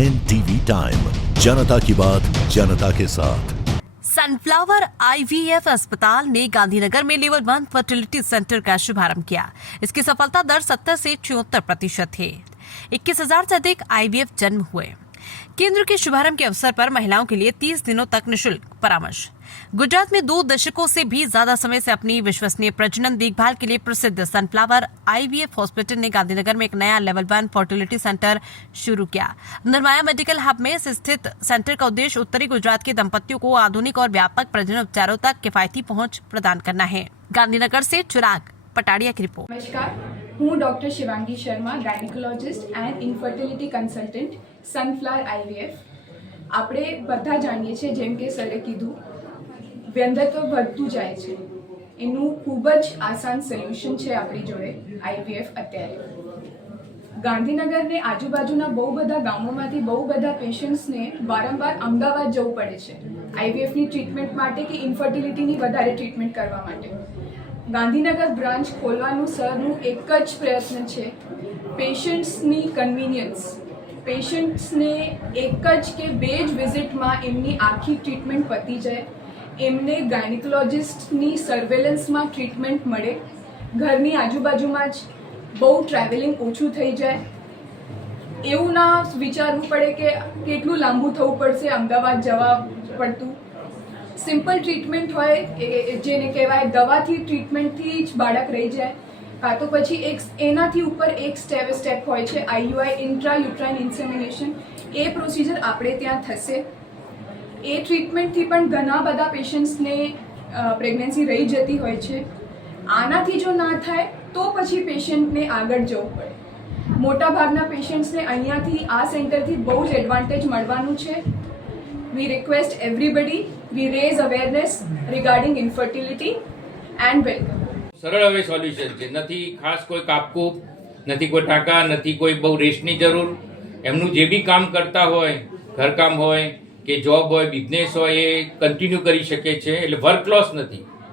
NTV time, जनता की बात जनता के साथ। सनफ्लावर IVF अस्पताल ने गांधीनगर में लेवल 1 फर्टिलिटी सेंटर का शुभारंभ किया। इसकी सफलता दर 70 से 74% है। 21,000 से अधिक IVF जन्म हुए। केंद्र के शुभारंभ के अवसर पर महिलाओं के लिए 30 दिनों तक निशुल्क परामर्श। गुजरात में 2 दशकों से भी ज्यादा समय से अपनी विश्वसनीय प्रजनन देखभाल के लिए प्रसिद्ध सनफ्लावर IVF हॉस्पिटल ने गांधीनगर में एक नया लेवल 1 फर्टिलिटी सेंटर शुरू किया। निर्माया मेडिकल हब में स्थित सेंटर का उद्देश्य उत्तरी गुजरात के दंपतियों को आधुनिक और व्यापक प्रजनन उपचारों तक किफायती पहुंच प्रदान करना है। गांधीनगर से चिराग पटाड़िया की रिपोर्ट। नमस्कार, હું doctor Shivangi Sharma, gynaecologist and infertility consultant, sunflower IVF. આપણે બધા જાણીએ છીએ, જેમ કે સરે કીધું, વ્યંગત્વ વધતું જાય છે. એનું ખૂબ જ આસાન સોલ્યુશન છે આપણી જોડે IVF. અત્યારે ગાંધીનગરને આજુબાજુના બહુ બધા ગામોમાંથી બહુ બધા પેશન્ટ્સને વારંવાર અમદાવાદ જવું પડે છે IVFની ટ્રીટમેન્ટ માટે કે ઇન્ફર્ટિલિટીની વધારે ટ્રીટમેન્ટ કરવા માટે. ગાંધીનગર બ્રાન્ચ ખોલવાનું સરનું એક જ પ્રયત્ન છે, પેશન્ટ્સની કન્વિનિયન્સ. પેશન્ટ્સને એક જ કે 2 જ વિઝિટમાં એમની આખી ટ્રીટમેન્ટ પતી જાય, એમને ગાયનેકોલોજિસ્ટની સર્વેલન્સમાં ટ્રીટમેન્ટ મળે, ઘરની આજુબાજુમાં જ બહુ ટ્રાવેલિંગ ઓછું થઈ જાય, એવું ના વિચારવું પડે કે કેટલું લાંબુ થવું પડશે અમદાવાદ જવા પડતું. સિમ્પલ ટ્રીટમેન્ટ હોય, જેને કહેવાય દવાથી ટ્રીટમેન્ટથી જ બાળક રહી જાય, કાં તો પછી એનાથી ઉપર એક સ્ટેપ હોય છે IUI, ઇન્ટ્રાયુટ્રાઇન ઇન્સેમિનેશન. એ પ્રોસિજર આપણે ત્યાં થશે. એ ટ્રીટમેન્ટથી પણ ઘણા બધા પેશન્ટ્સને પ્રેગ્નન્સી રહી જતી હોય છે. આનાથી જો ના થાય તો પછી પેશન્ટને આગળ જવું પડે. મોટાભાગના પેશન્ટ્સને અહીંયાથી આ સેન્ટરથી બહુ જ એડવાન્ટેજ મળવાનું છે. We request everybody, we raise awareness regarding infertility and welcome. સરળ હવે સોલ્યુશન છે, નથી ખાસ કોઈ કાપકૂપ, નથી કોઈ ટાંકા, નથી કોઈ બહુ રેસ્ટની જરૂર. એમનું જે બી કામ કરતા હોય, ઘરકામ હોય કે જોબ હોય, બિઝનેસ હોય, એ કન્ટિન્યુ કરી શકે છે. એટલે વર્ક લોસ નથી.